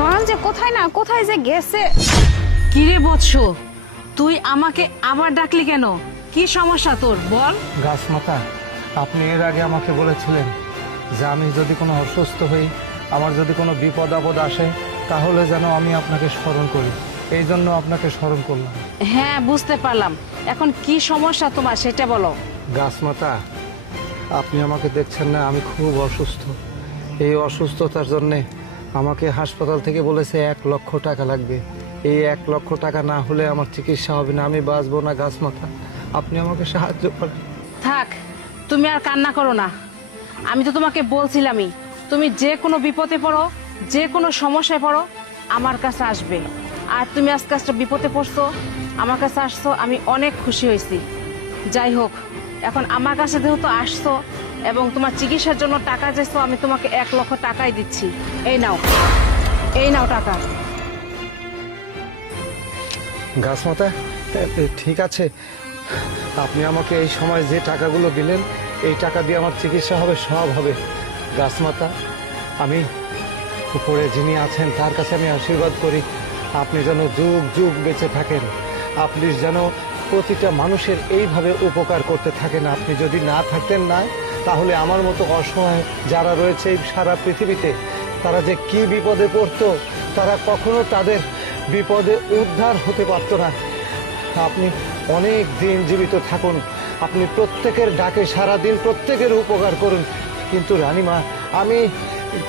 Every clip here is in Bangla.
নয়ন যে কোথায় না কোথায় যে গেছে। কিরে বৎস, তুই আমাকে আবার ডাকলি কেন? কি সমস্যা তোর বল। গাছমাতা, আপনি এর আগে আমাকে বলেছিলেন যে আমি যদি কোনো অসুস্থ হই, আমার যদি কোনো বিপদ আপদ আসে, তাহলে যেন আমি আপনাকে স্মরণ করি। এই জন্য আপনাকে স্মরণ করলাম। হ্যাঁ, বুঝতে পারলাম। এখন কি সমস্যা তোমার সেটা বলো। গাছমাতা, আপনি আমাকে দেখছেন না, আমি খুব অসুস্থ। এই অসুস্থতার জন্যে আমাকে হাসপাতাল থেকে বলেছে 1 লক্ষ টাকা লাগবে। এই 1 লক্ষ টাকা না হলে আমার চিকিৎসা হবে না, আমি বাঁচবো না। গাছমাতা, আপনি আমাকে সাহায্য করেন। থাক, তুমি আর কান্না করো না। আমি তো তোমাকে বলছিলামই, তুমি যে কোনো বিপদে পড়ো, যে কোনো সমস্যায় পড়ো, আমার কাছে আসবে। আর তুমি আজকে একটা বিপদে পড়ছো, আমার কাছে আসছো, আমি অনেক খুশি হয়েছি। যাই হোক, এখন আমার কাছে যেহেতু আসছো এবং তোমার চিকিৎসার জন্য টাকা চাইছো, আমি তোমাকে 1 লক্ষ টাকাই দিচ্ছি। এই নাও, এই নাও টাকা। গাছমাতা, ঠিক আছে, আপনি আমাকে এই সময় যে টাকাগুলো দিলেন, এই টাকা দিয়ে আমার চিকিৎসা হবে, সব হবে। গাছমাতা, আমি উপরে যিনি আছেন তার কাছে আমি আশীর্বাদ করি, আপনি যেন যুগ যুগ বেঁচে থাকেন। আপনি যেন প্রতিটা মানুষের এইভাবে উপকার করতে থাকেন। আপনি যদি না থাকতেন না, তাহলে আমার মতো অসহায় যারা রয়েছে এই সারা পৃথিবীতে, তারা যে কি বিপদে পড়তো, তারা কখনো তাদের বিপদে উদ্ধার হতে পারতো না। আপনি অনেক দিন জীবিত থাকুন, আপনি প্রত্যেকের ডাকে সারাদিন প্রত্যেকের উপকার করুন। কিন্তু রানীমা, আমি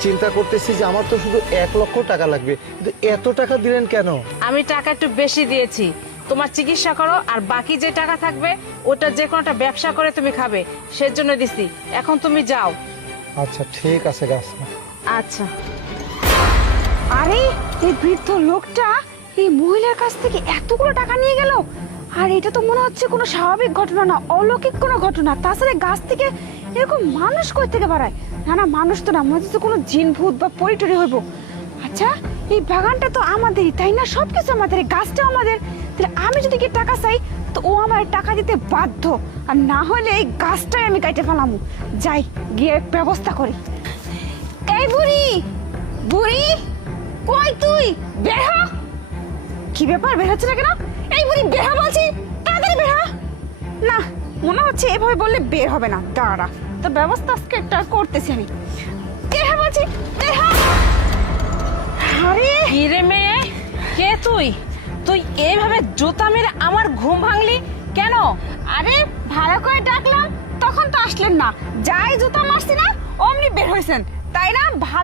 চিন্তা করতেছি যে আমার তো শুধু 1 লক্ষ টাকা লাগবে, কিন্তু এত টাকা দিলেন কেন? আমি টাকা একটু বেশি দিয়েছি, তোমার চিকিৎসা করো, আর বাকি যে টাকা থাকবে ওটা যে কোনো একটা ব্যবসা করে তুমি খাবে, সেজন্য দিছি। এখন তুমি যাও। আচ্ছা, ঠিক আছে গাছমাতা। আচ্ছা। আরে এই বৃদ্ধ লোকটা এই মহিলার কাছ থেকে এতগুলো টাকা নিয়ে গেল, আর এটা তো মনে হচ্ছে কোনো স্বাভাবিক ঘটনা না, অলৌকিক কোনো ঘটনা। তাছাড়া গাছ থেকে এরকম মানুষ কই থেকে বাড়ায়? না না, মানুষ তো না, মনে হচ্ছে কোনো জিন ভূত বা পরিটরি হইব। আচ্ছা, এই বাগানটা তো আমাদেরই, তাই না? সবকিছু আমাদের, এই গাছটাও আমাদের। তাহলে আমি যদি কি টাকা চাই, তো ও আমার টাকা দিতে বাধ্য, আর না হলে এই গাছটাই আমি কাটে ফেলামু। যাই, গিয়ে ব্যবস্থা করি। এই বুড়ি, বুড়ি, কই তুই? বের হ। কি ব্যাপার, বের হচ্ছে না কেন? এই বুড়ি, বের হ বলছি, তাড়াতাড়ি বের হ। না, মনে হচ্ছে এভাবে বললে বের হবে না। দাঁড়া, তো ব্যবস্থা আজকে একটা করতেছি আমি। বের হ বলছি, বের হ। আরে কি রে মেয়ে, কে তুই? তুই এইভাবে জুতা মেরে আমার ঘুম ভাঙলি কেন? আরে ভালো করে ডাকলাম, তখন তো আসলেন না। যাই জুতা মারছি না, অমনি বের হয়েছেন, তাই না?